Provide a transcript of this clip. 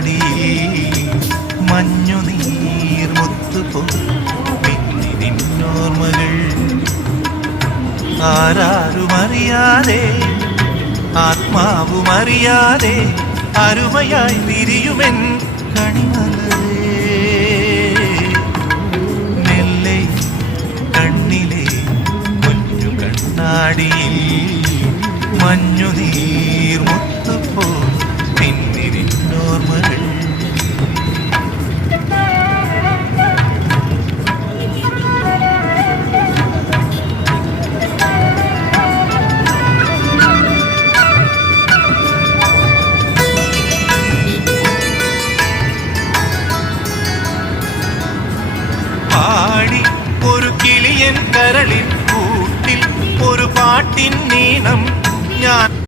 കണ്ണാടി മഞ്ഞുനീർ മുത്തുപോ പിന്നെ നിന്നോർമ്മകൾ ആരാരുമറിയാതെ ആത്മാവുമറിയാതെ അരുമയായി വിരിയുമെൻ കണിമലരേ മെല്ലെ കണ്ണിലെ കുഞ്ഞു കണ്ണാടിയിൽ മഞ്ഞുനീർ മുത്തുപോ പിന്നെ നിന്നോർമ്മകൾ പാടി ഒരു കിളിയൻ കരളിൻ കൂട്ടിൽ ഒരു പാട്ടിൻ നീണം ഞാൻ